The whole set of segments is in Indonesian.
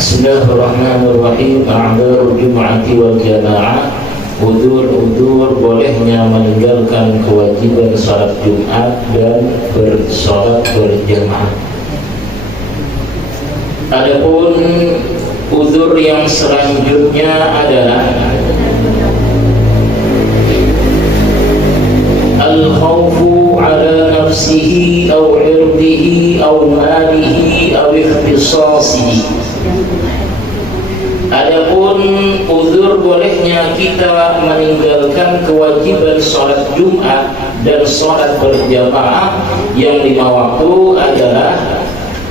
Bismillahirrahmanirrahim. A'dzarul jum'ati wal jama'ah. Udzur bolehnya meninggalkan kewajiban salat Jumat dan bersalat berjamaah. Adapun udzur yang selanjutnya adalah al-khawfu ala nafsihi aw irdihi aw malihi aw ikhtisasihi. Adapun uzur bolehnya kita meninggalkan kewajiban sholat Jumat dan sholat berjamaah yang 5 waktu adalah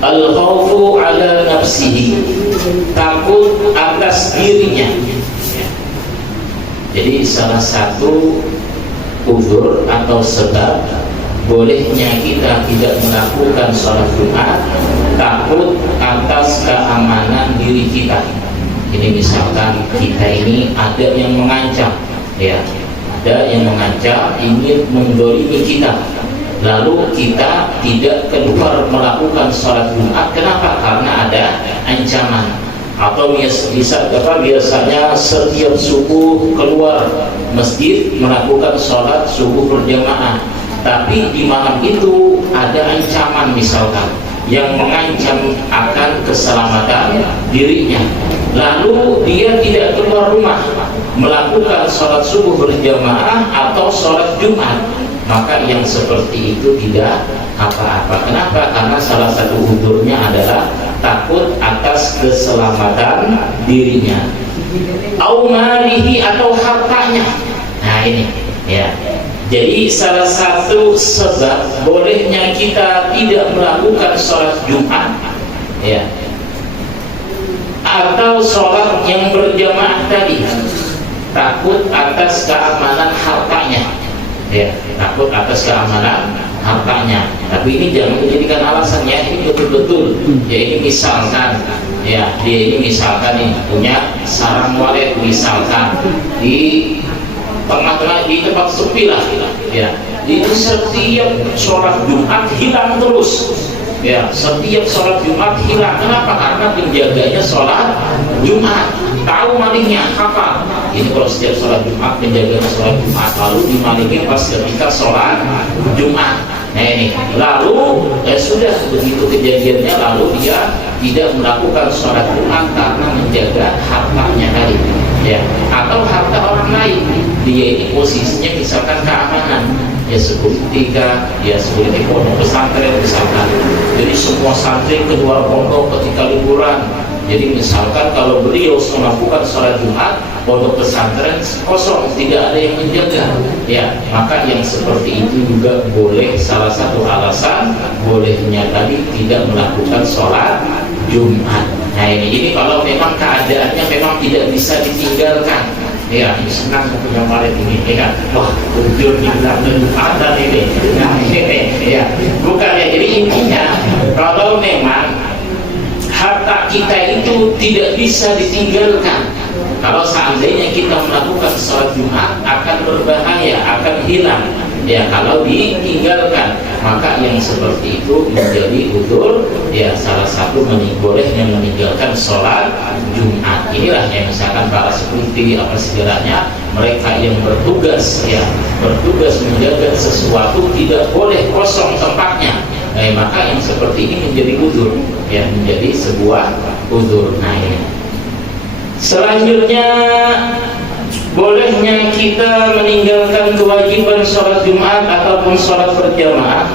al-khawfu ala nafsihi, takut atas dirinya. Jadi salah satu uzur atau sebab bolehnya kita tidak melakukan sholat Jumat takut atas keamanan diri kita. Ini misalkan kita ini ada yang mengancam, ya, ada yang mengancam ingin mendolimi kita, lalu kita tidak keluar melakukan sholat Jumat. Kenapa? Karena ada ancaman. Atau biasanya setiap subuh keluar masjid melakukan sholat subuh berjamaah, tapi di malam itu ada ancaman misalkan yang mengancam akan keselamatan dirinya, lalu dia tidak keluar rumah melakukan sholat subuh berjamaah atau sholat Jumat, maka yang seperti itu tidak apa-apa. Kenapa? Karena salah satu uzurnya adalah takut atas keselamatan dirinya, au malihi atau hartanya. Nah ini, ya. Jadi salah satu sebab bolehnya kita tidak melakukan sholat Jumat, ya, atau sholat yang berjamaah tadi, takut atas keamanan hartanya, ya, takut atas keamanan hartanya. Tapi ini jangan dijadikan alasan, ya, ini betul-betul, ya, ini misalkan, ya, dia ini misalkan nih punya sarang walet misalkan di tengah-tengah di tempat sepi lah, ya, itu setiap sholat Jumat hilang terus, ya, setiap sholat Jumat hilang. Kenapa? Karena penjaganya sholat Jumat tahu malingnya, hafal. Ini kalau setiap sholat Jumat penjaganya sholat Jumat, lalu dimalingnya pas ketika sholat Jumat. Nah ini, lalu sudah begitu kejadiannya, lalu dia tidak melakukan sholat Jumat karena menjaga hartanya tadi, ya, atau harta orang lain. Dia ini posisinya misalkan keamanan, ya, security, ya, security pondok pesantren misalkan. Jadi semua santri keluar pondok ketika liburan. Jadi misalkan kalau beliau melakukan sholat Jumat, pondok pesantren kosong, tidak ada yang menjaga, ya, maka yang seperti itu juga boleh, salah satu alasan bolehnya tadi tidak melakukan sholat Jumat. Nah ini kalau memang keadaannya memang tidak bisa ditinggalkan, ya, senang punya malet ini, ya, wah, ujur di bulan Jumatan ini, nah ini, ya, bukan, ya. Jadi intinya kalau memang harta kita itu tidak bisa ditinggalkan, kalau seandainya kita melakukan sholat Jumat akan berbahaya, akan hilang, ya, kalau ditinggalkan, maka yang seperti itu menjadi uzur, ya, salah satu bolehnya meninggalkan sholat Jumat. Inilah yang misalkan para security apa segalanya, mereka yang bertugas, ya, bertugas menjaga sesuatu tidak boleh kosong tempatnya. Maka yang seperti ini menjadi uzur, ya, menjadi sebuah uzur. Nah ini. Selanjutnya bolehnya kita meninggalkan kewajiban sholat Jumat ataupun sholat berjamaah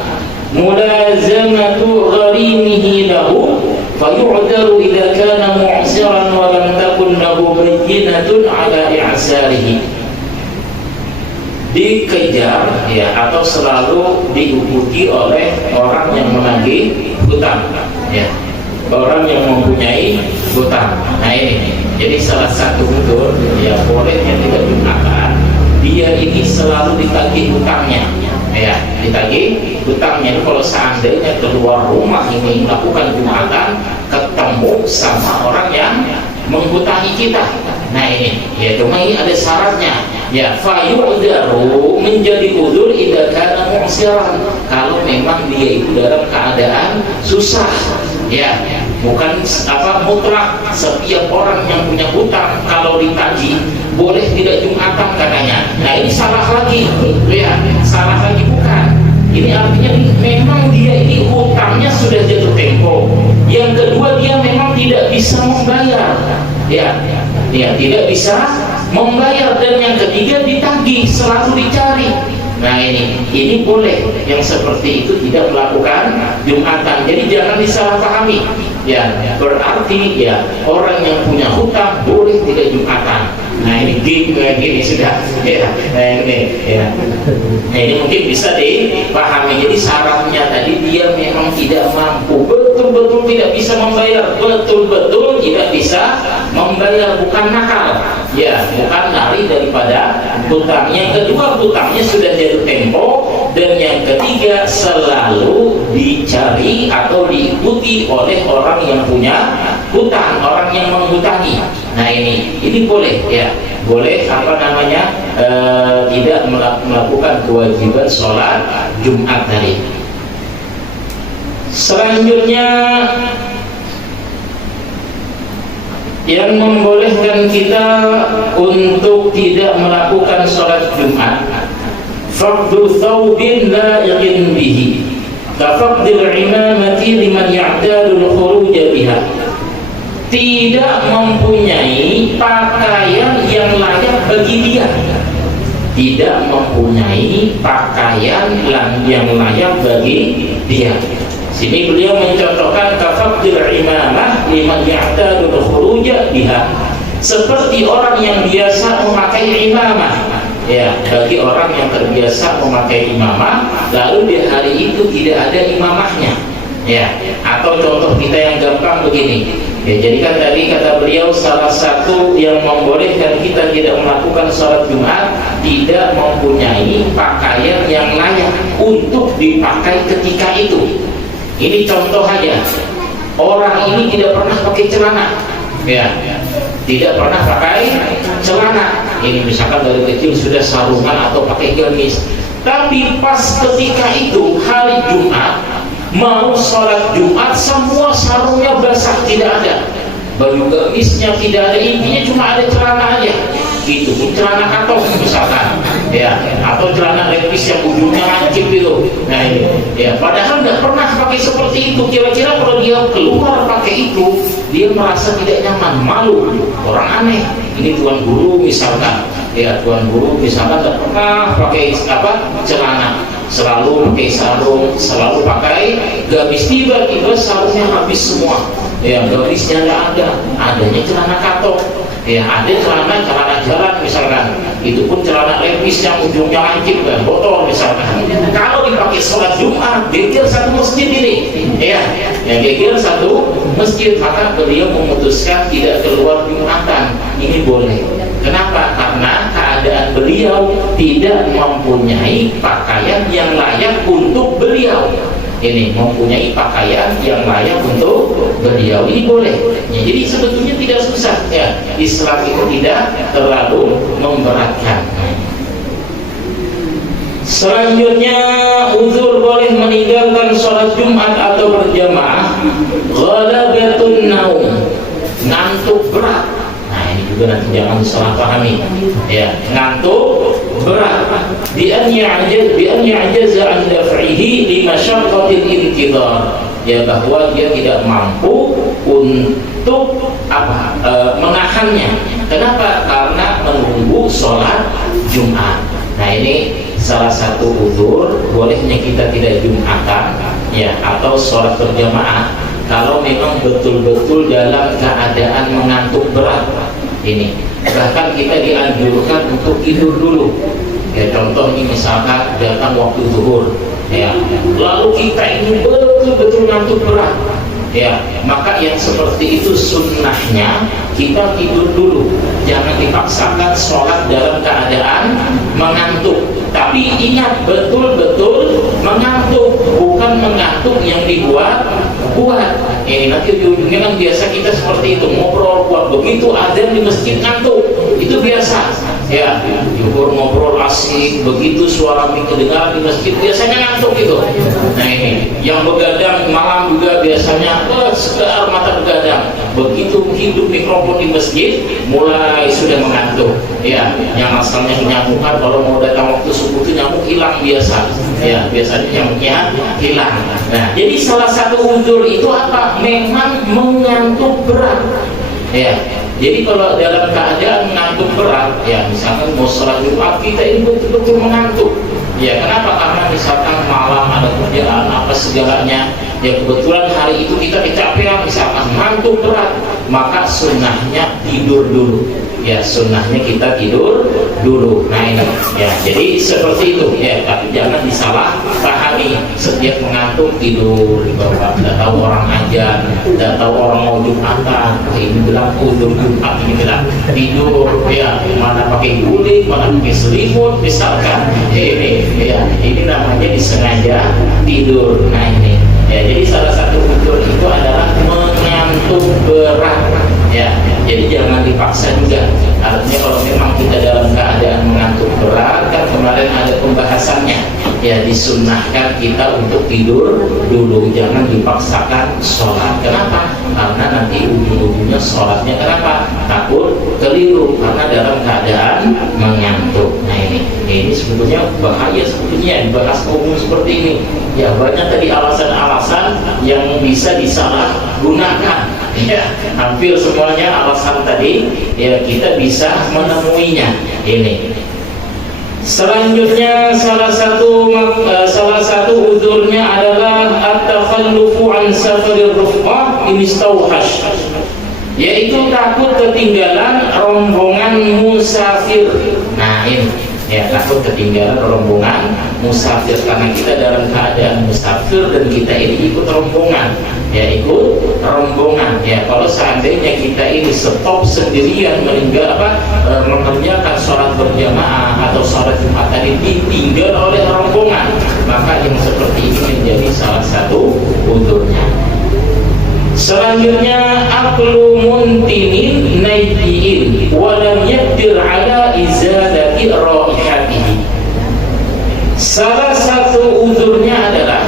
mulazamatu gharimihi lahu fayu'daru idza kana mu'siran wa lam takun lahu bayyinatun ala i'sarihi. Dikejar, ya, atau selalu diikuti oleh orang yang menagih hutang, ya, orang yang mempunyai hutang. Nah ini, jadi salah satu uzur, ya, bolehnya tidak Jumatan, dia ini selalu ditagih hutangnya, ya, ditagih hutangnya. Kalau seandainya keluar rumah ini melakukan Jumatan, ketemu sama orang yang menghutangi kita, Nah ini ya, cuma ini ada syaratnya ya. Fayu'daru, menjadi udzur idza kana mu'siran, kalau memang dia itu dalam keadaan susah ya, bukan mutlak setiap orang yang punya hutang kalau ditagih boleh tidak Jumatan katanya. Nah ini salah lagi ya, salah lagi bukan. Ini artinya memang dia ini hutangnya sudah jatuh tempo. Yang kedua, dia memang tidak bisa membayar. Ya, tidak bisa membayar. Dan yang ketiga, ditagih, selalu dicari. Nah ini boleh. Yang seperti itu tidak melakukan Jumatan. Jadi jangan disalahpahami. Ya, berarti ya orang yang punya hutang boleh tidak Jumatan. Nah ini gini sudah ya. Nah ini mungkin bisa dipahami. Jadi syaratnya tadi dia memang tidak mampu, betul-betul tidak bisa membayar, betul-betul tidak bisa membayar, bukan nakal ya, bukan lari daripada hutang. Yang kedua, hutangnya sudah jatuh tempo. Dan yang ketiga, selalu dicari atau diikuti oleh orang yang punya hutang, orang yang menghutangi. Nah ini boleh ya, boleh tidak melakukan kewajiban sholat Jumat tadi. Selanjutnya yang membolehkan kita untuk tidak melakukan sholat Jumat, fardhu thawbin la yaqin bihi, kafaqdil imamati liman ya'dadul khuruj biha. Tidak mempunyai pakaian yang layak bagi dia, tidak mempunyai pakaian yang layak bagi dia. Sini beliau mencontohkan kafaqdil imamah liman ya'dadul khuruj biha, seperti orang yang biasa memakai imamah ya, bagi orang yang terbiasa memakai imamah lalu di hari itu tidak ada imamahnya ya. Atau contoh kita yang gampang begini ya, jadi kan tadi kata beliau salah satu yang membolehkan kita tidak melakukan sholat Jumat, tidak mempunyai pakaian yang layak untuk dipakai ketika itu. Ini contoh aja, orang ini tidak pernah pakai celana ya, tidak pernah pakai celana. Ini misalkan dari kecil sudah sarungan atau pakai gamis, tapi pas ketika itu hari Jumat mau sholat Jumat, semua sarungnya basah, tidak ada baju gamisnya, tidak ada, intinya cuma ada celana aja. Itu pun celana katong misalkan ya, atau celana lepis yang ujungnya lancip itu. Nah ini ya, padahal nggak pernah pakai seperti itu. Kira-kira kalau dia keluar pakai itu, dia merasa tidak nyaman, malu, orang aneh. Ini tuan guru misalkan ya, tuan guru misalkan nggak pernah pakai celana, selalu pakai sarung, selalu pakai gamis, tiba-tiba sarungnya habis semua ya, gamisnya nggak ada, adanya celana katok ya, ada celana jalan misalkan, itu pun celana lepis yang ujungnya lancip dan botol misalkan. Kalau dipakai sholat Jumat, geger satu masjid ini ya, geger satu masjid, maka beliau memutuskan tidak keluar Jumatan. Ini boleh. Kenapa? Karena keadaan beliau tidak mempunyai pakaian yang layak untuk beliau. Ini mempunyai pakaian yang layak untuk beliau, ini boleh ya. Jadi sebetulnya tidak susah ya, Islam itu tidak terlalu memberatkan. Selanjutnya, uzur boleh meninggalkan sholat Jumat atau berjamaah, ghalabatun naum, ngantuk berat. Nah ini juga nanti jangan salah pahami ya, ngantuk berat, bi an ya'jaza an daf'ihi li masyaqqatil intidhar ya, bahwa dia tidak mampu untuk menahannya. Kenapa? Karena menunggu sholat Jumat. Nah ini salah satu uzur bolehnya kita tidak Jumatan ya, atau sholat berjamaah kalau memang betul-betul dalam keadaan mengantuk berat. Ini bahkan kita dianjurkan untuk tidur dulu ya. Contoh ini misalkan datang waktu zuhur ya, lalu kita ini betul-betul ngantuk berat ya, maka yang seperti itu sunnahnya kita tidur dulu, jangan dipaksakan sholat dalam keadaan mengantuk. Tapi ingat, betul-betul mengantuk, bukan mengantuk yang dibuat-buat ini nanti ujung-ujungnya kan biasa kita seperti itu, ngobrol buat begitu adzan di masjid ngantuk, itu biasa ya, ngobrol asik, begitu suara kedengaran di masjid biasanya ngantuk gitu. Nah ini yang begadang malam juga biasanya segar mata begadang, begitu hidup mikrofon di masjid mulai sudah mengantuk ya. Yang asalnya kenyamukan, kalau mau datang waktu subuh itu nyamuk hilang biasa ya, biasanya nyamuknya hilang. Nah jadi salah satu uzur itu apa? Memang mengantuk berat ya. Jadi kalau dalam keadaan mengantuk berat ya, misalkan mau sholat Jumat kita ini betul-betul mengantuk ya. Kenapa? Karena misalkan malam ada kerjaan apa segalanya ya, kebetulan hari itu kita kecapean, misalkan mengantuk berat, maka sunnahnya tidur dulu ya, sunnahnya kita tidur dulu. Nah ini ya, jadi seperti itu ya, tapi jangan disalah pahami setiap mengantuk tidur bahwa tidak tahu orang ajan, tidak tahu orang mau Jumatan, ini bilang udur Jumat, ini bilang tidur ya, mana pakai guling, mana pakai selimut misalkan ini ya, ini namanya disengaja tidur. Nah ini ya, jadi salah satu udur itu adalah mengantuk berat ya, jadi jangan dipaksa juga. Artinya kalau memang kita dalam keadaan mengantuk berat, kan kemarin ada pembahasannya ya, disunnahkan kita untuk tidur dulu, jangan dipaksakan sholat. Kenapa? Karena nanti ujung-ujungnya sholatnya kenapa? Takut keliru karena dalam keadaan mengantuk. Nah ini sebetulnya bahaya sebetulnya dibahas umum seperti ini ya. Banyak tadi alasan-alasan yang bisa disalahgunakan ya, hampir semuanya alasan tadi ya kita bisa menemuinya. Ini selanjutnya salah satu uzurnya adalah at-takhallufu an safarir rufqah in istawhash, yaitu takut ketinggalan rombongan musafir. Nah ini ya, takut ketinggalan rombongan musafir karena kita dalam keadaan musafir dan kita ini ikut rombongan ya, ikut rombongan ya. Kalau seandainya kita ini stop sendirian mengerjakan sholat berjamaah atau sholat Jumat tadi ditinggal oleh rombongan, maka yang seperti ini menjadi salah satu uzurnya. Selanjutnya aklu muntinin najjiin walam yaqdir ala izalati raihatihi. Salah satu uzurnya adalah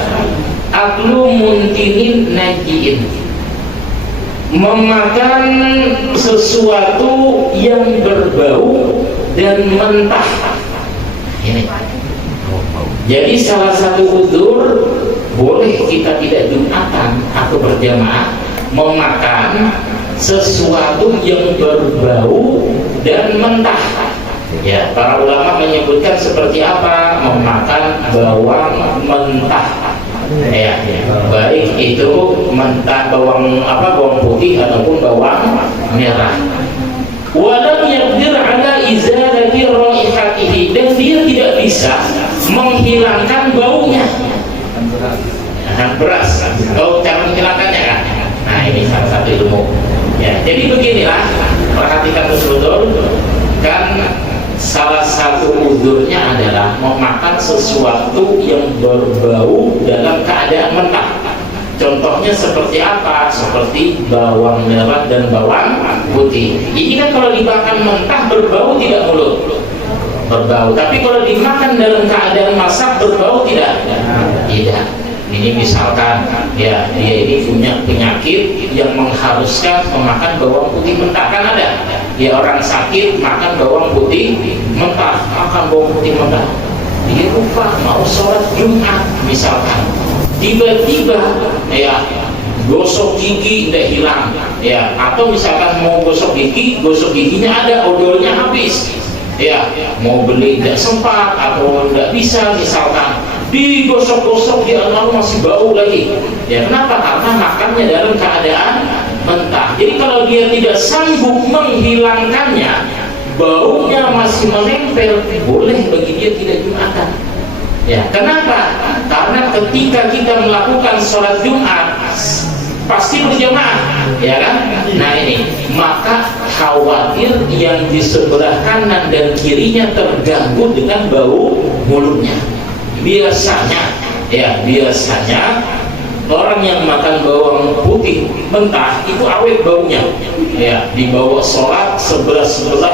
aklu muntinin najjiin, memakan sesuatu yang berbau dan mentah. Ini jadi salah satu uzur, boleh kita tidak Jumatan atau berjamaah memakan sesuatu yang berbau dan mentah ya. Para ulama menyebutkan seperti apa memakan bawang mentah ya, baik itu mentah bawang putih ataupun bawang merah. Walam yaqdir ala izalati raihatihi, dan dia tidak bisa menghilangkan baunya. Beras, cara menghilangkannya kan. Nah ini salah satu ilmu ya. Jadi beginilah, perhatikan betul-betul kan, salah satu uzurnya adalah memakan sesuatu yang berbau dalam keadaan mentah. Contohnya seperti apa? Seperti bawang merah dan bawang putih. Ini kan kalau dimakan mentah berbau tidak mulut? Berbau. Tapi kalau dimakan dalam keadaan masak berbau tidak? Tidak. Ini misalkan ya, dia ini punya penyakit yang mengharuskan memakan bawang putih mentah, kan ada ya, orang sakit makan bawang putih mentah, makan bawang putih mentah, dia lupa mau sholat Jumat misalkan, tiba-tiba ya gosok gigi tidak hilang ya, atau misalkan mau gosok giginya ada, odolnya habis ya, mau beli tidak sempat atau tidak bisa misalkan, digosok-gosok dia lalu masih bau lagi ya. Kenapa? Karena makannya dalam keadaan mentah. Jadi kalau dia tidak sanggup menghilangkannya, baunya masih menempel, boleh bagi dia tidak Jumatan ya. Kenapa? Karena ketika kita melakukan sholat Jumat pasti berjamaah ya kan. Nah ini, maka khawatir yang di sebelah kanan dan kirinya terganggu dengan bau mulutnya. Biasanya orang yang makan bawang putih putih mentah itu awet baunya, ya, dibawa sholat sebelah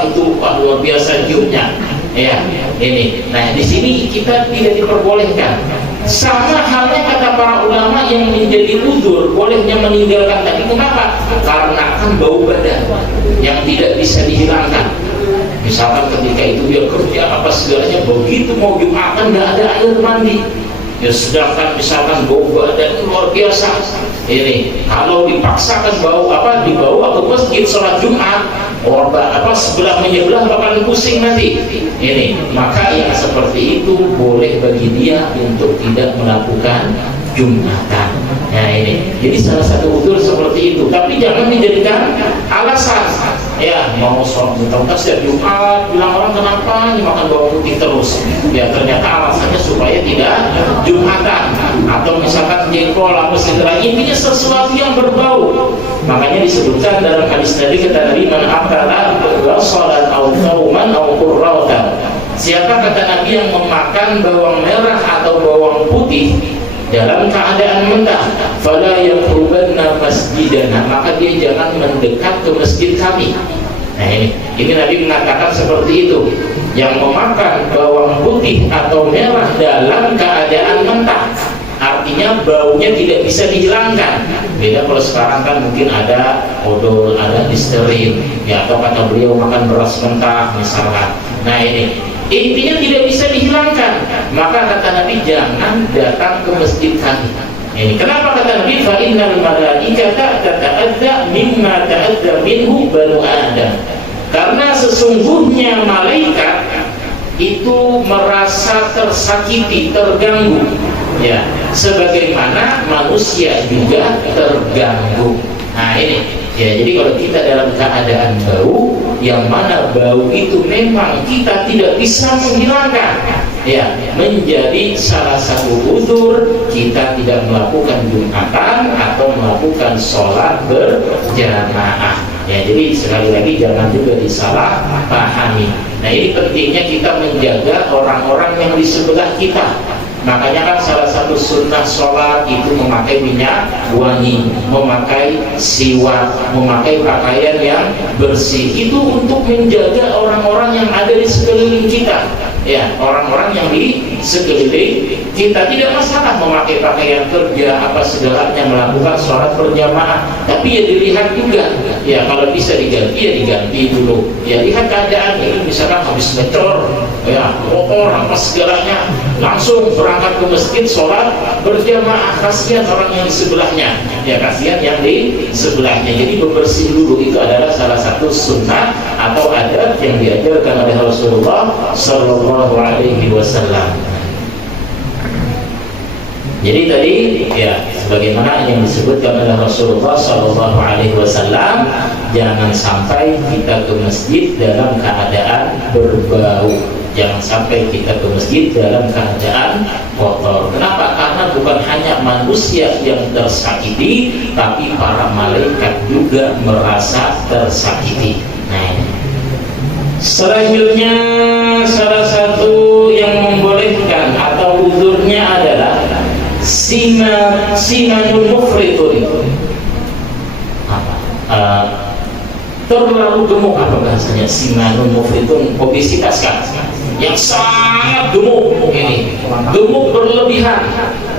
itu luar biasa ciumnya, ya. Ini, nah di sini kita tidak diperbolehkan. Sama halnya kata para ulama yang menjadi udzur bolehnya meninggalkan tadi, kenapa? Karena kan bau badan yang tidak bisa dihilangkan. Misalkan ketika itu dia kerja apa segalanya, begitu mau Jumatan nggak ada air mandi, ya sedangkan misalkan bau badan luar biasa. Ini kalau dipaksakan dibawa ke masjid sholat Jumat, sebelah menyebelah bakalan pusing nanti. Ini maka yang seperti itu boleh bagi dia untuk tidak melakukan Jumatan. Nah ini, jadi salah satu udzur seperti itu, tapi jangan dijadikan alasan. Ya, mau sholat setiap Jumat, bilang orang kenapa makan bawang putih terus? Ya ternyata alasannya supaya tidak Jumatan, atau misalkan jengkol apa segala, intinya sesuatu yang berbau. Makanya disebutkan dalam hadis tadi, kata Nabi, man akala ghasalan aw thawman aw qurratan. Siapa, kata Nabi, yang memakan bawang merah atau bawang putih dalam keadaan mentah, fala yaqrubanna masjidana, maka dia jangan mendekat ke masjid kami. Nah ini Nabi mengatakan seperti itu, yang memakan bawang putih atau merah dalam keadaan mentah, artinya baunya tidak bisa dihilangkan. Beda kalau sekarang kan mungkin ada odol, ada listerin, ya, atau kata beliau makan beras mentah misalkan. Nah ini intinya tidak bisa dihilangkan, maka kata Nabi jangan datang ke masjid kami. Ini kenapa kata Nabi, fa innal malaikata tata'adza mimma ta'adza minhu banu Adam, karena sesungguhnya malaikat itu merasa tersakiti, terganggu, ya, sebagaimana manusia juga terganggu. Nah ini, ya, jadi kalau kita dalam keadaan bau, yang mana bau itu memang kita tidak bisa menghilangkan, ya, menjadi salah satu udzur kita tidak melakukan Jumatan atau melakukan sholat berjamaah. Ya, jadi sekali lagi jangan juga disalah pahami. Nah ini pentingnya kita menjaga orang-orang yang di sebelah kita. Makanya kan salah satu sunnah sholat itu memakai minyak wangi, memakai siwak, memakai pakaian yang bersih. Itu untuk menjaga orang-orang yang ada di sekeliling kita. Ya, orang-orang yang di sekeliling kita, tidak masalah memakai pakaian kerja apa segalanya, melakukan sholat berjamaah, tapi ya dilihat juga, ya kalau bisa diganti ya diganti dulu, ya lihat keadaan ini, misalkan habis ngecor, ya kotor apa segalanya, langsung berangkat ke masjid sholat berjamaah, kasihan orang yang di sebelahnya, ya kasihan yang di sebelahnya. Jadi bebersih dulu itu adalah salah satu sunnah atau adab yang diajarkan oleh Rasulullah Sallallahu Alaihi Wasallam. Jadi tadi, ya, sebagaimana yang disebutkan oleh Rasulullah Sallallahu Alaihi Wasallam, jangan sampai kita ke masjid dalam keadaan berbau. Jangan sampai kita ke masjid dalam keadaan kotor. Kenapa? Karena bukan hanya manusia yang tersakiti, tapi para malaikat juga merasa tersakiti. Nah, selanjutnya salah satu yang membolehkan atau udzurnya adalah sinanul mufritun, terlalu gemuk. Apa bahasanya? Sinanul mufritun, obesitas kan, yang sangat gemuk, ini gemuk berlebihan.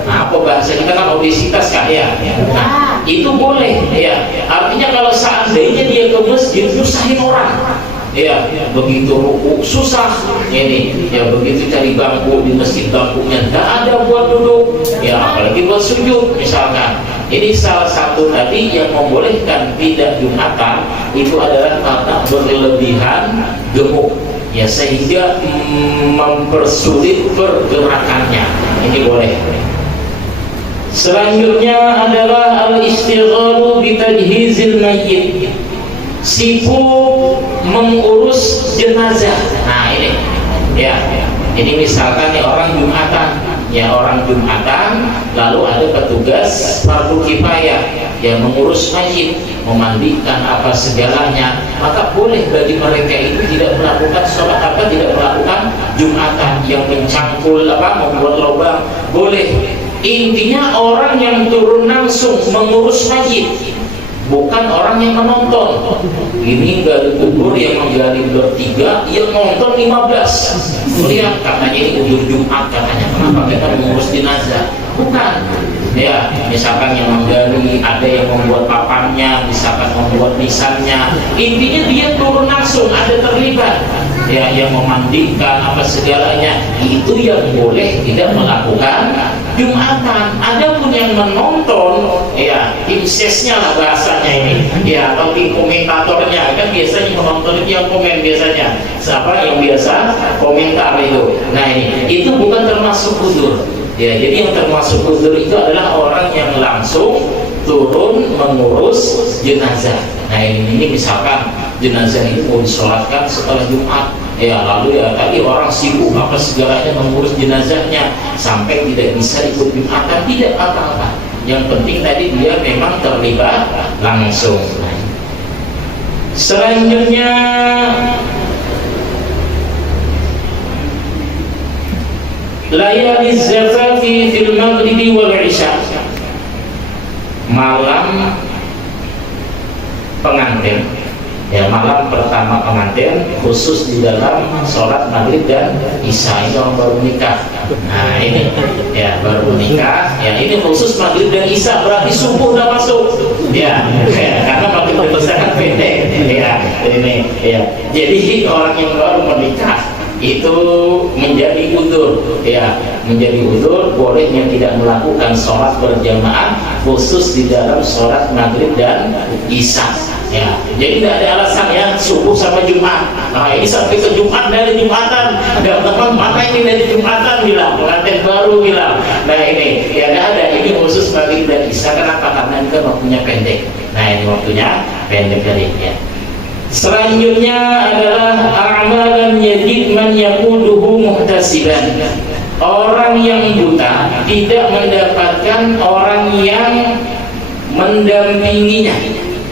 Nah, apa bahasa kita kan obesitas kan, ya. Nah, itu boleh, ya. Artinya kalau seandainya dia ke masjid nyusahin orang, ya, begitu ruku susah, ini, ya, begitu cari bangku di masjid bangkunya tidak ada buat duduk, ya, apalagi buat sujud misalkan. Ini salah satu tadi yang membolehkan tidak Jumatan itu adalah karena berlebihan gemuk, ya, sehingga mempersulit pergerakannya. Ini boleh. Selanjutnya adalah al-istighalu bitajhizil mayyit, sibuk mengurus jenazah. Nah ini, ya, ini misalkan nih orang Jumatan, ya, orang Jumatan, lalu ada petugas fardu kifayah yang mengurus mayit, memandikan apa segalanya, maka boleh bagi mereka itu tidak melakukan sholat tidak melakukan Jumatan, yang mencangkul membuat lubang, boleh. Intinya orang yang turun langsung mengurus mayit, bukan orang yang menonton. Ini gali kubur yang menggali bertiga, yang nonton 15. Lihat katanya ini kubur Jumat, katanya kenapa kita mengurus jenazah? Bukan. Ya, misalkan yang menggali, ada yang membuat papannya, misalkan membuat nisannya. Intinya dia turun langsung, ada terlibat. Ya, yang memandikan apa segalanya, itu yang boleh tidak melakukan Jumatan. Ada pun yang menonton, ya insesnya lah bahasanya ini, ya atau di komentatornya kan biasanya menonton itu yang komen biasanya, siapa yang biasa komentar itu. Nah ini itu bukan termasuk uzur. Ya, jadi yang termasuk uzur itu adalah orang yang langsung turun mengurus jenazah. Nah ini misalkan jenazah ini mau disolatkan setelah Jumat, ya lalu ya tadi orang sibuk apa segalanya mengurus jenazahnya sampai tidak bisa ikut Jumatan, tidak apa-apa. Yang penting tadi dia memang terlibat langsung. Nah, selanjutnya layali zafafi fil maghribi wal isya, malam pengantin, ya malam pertama pengantin khusus di dalam sholat maghrib dan isya. Ini orang baru nikah. Nah ini ya baru nikah, ya ini khusus maghrib dan isya, berarti subuh udah masuk, ya, karena maghrib dan isya kan pendek, ya ini ya. Jadi orang yang baru menikah itu menjadi udzur, ya menjadi udzur bolehnya tidak melakukan sholat berjamaah khusus di dalam sholat maghrib dan isya. Ya, jadi tidak ada alasan ya subuh sama Jumat. Nah ini sampai ke Jumat dari Jumatan, dan teman mana ini dari Jumatan bilang, pengantin baru bilang. Nah ini ya tidak ada, ini khusus maghrib dan isya. Kenapa? Karena ini kan waktunya pendek. Nah ini waktunya pendek dari ya. Selanjutnya adalah amalan yajid man yaquduhu muhtasiban. Orang yang buta tidak mendapatkan orang yang mendampinginya,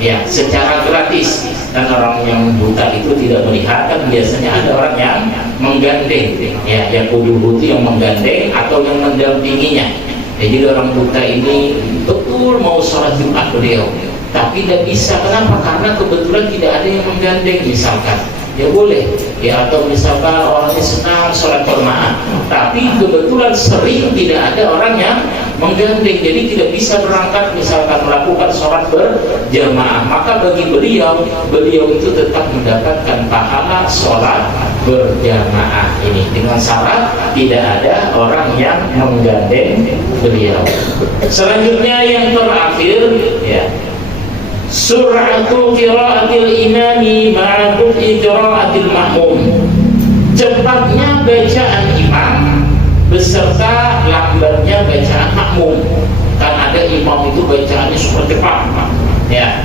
ya secara gratis. Dan orang yang buta itu tidak melihat, kan biasanya ada orang yang menggandeng, ya yaquduhu itu yang menggandeng atau yang mendampinginya. Jadi orang buta ini betul mau sholat Jumat beliau, tapi tidak bisa. Kenapa? Karena kebetulan tidak ada yang menggandeng misalkan. Ya boleh, ya atau misalkan orangnya senang sholat berjamaah, tapi kebetulan sering tidak ada orang yang menggandeng, jadi tidak bisa berangkat misalkan melakukan sholat berjamaah. Maka bagi beliau itu tetap mendapatkan pahala sholat berjamaah ini dengan syarat tidak ada orang yang menggandeng beliau. Selanjutnya yang terakhir, ya sur'atu qira'atil imami ma'abud qira'atil ma'mum, cepatnya bacaan imam beserta lambatnya bacaan makmum. Kan ada imam itu bacaannya super cepat, ya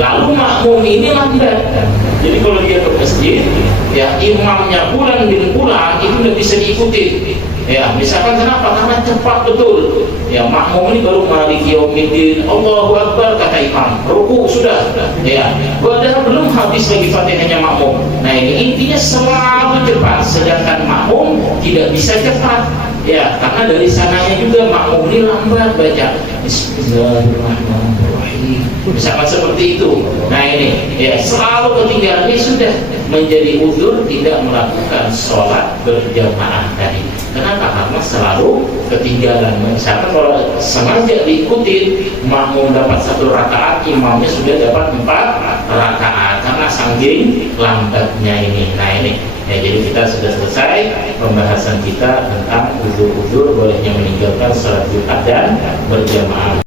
lalu makmum ini lambat. Jadi kalau dia ke masjid, ya imamnya pulang bin pulang itu tidak bisa diikuti. Ya, misalkan kenapa? Karena cepat betul. Ya, makmum ini baru maliki yaumiddin, Allahu Akbar kata imam, ruku sudah. Ya, padahal belum habis lagi Fatihahnya makmum. Nah, ini intinya selalu cepat, sedangkan makmum tidak bisa cepat. Ya, karena dari sananya juga makmum ini lambat baca. Bismillahirrahmanirrahim. Misalkan seperti itu. Nah, ini ya selalu ketinggalan, ini sudah menjadi uzur tidak melakukan sholat berjamaah tadi. Kenapa? Karena selalu ketinggalan. Misalkan kalau sengaja diikuti, makmum dapat 1 rakaat, imamnya sudah dapat 4 rakaat karena saking lambatnya ini. Nah ini ya, jadi kita sudah selesai pembahasan kita tentang uzur-uzur bolehnya meninggalkan sholat Jumat dan berjamaah.